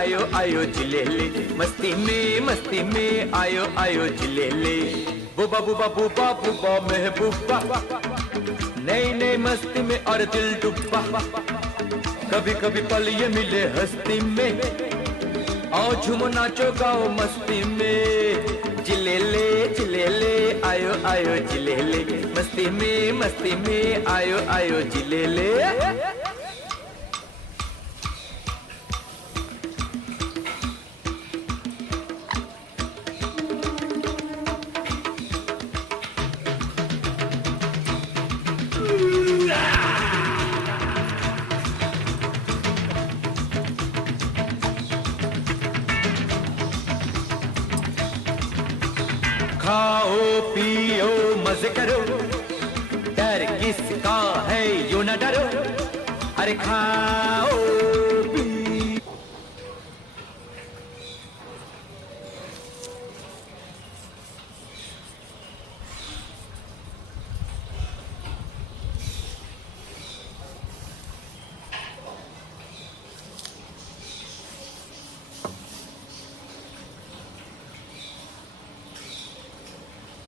आयो आयो जिलेले, मस्ती में आयो आयो जिलेले। बुबा बुबा बुबा बुबा महबूबा, नई नई मस्ती में और दिल डूबा। कभी कभी पल ये मिले हस्ती में, आओ झूमो नाचो गाओ मस्ती में। जिलेले जिलेले आयो आयो जिलेले, मस्ती में आयो आयो जिलेले। खाओ पियो मजे करो, डर किसका है यूं न डरो। अरे खाओ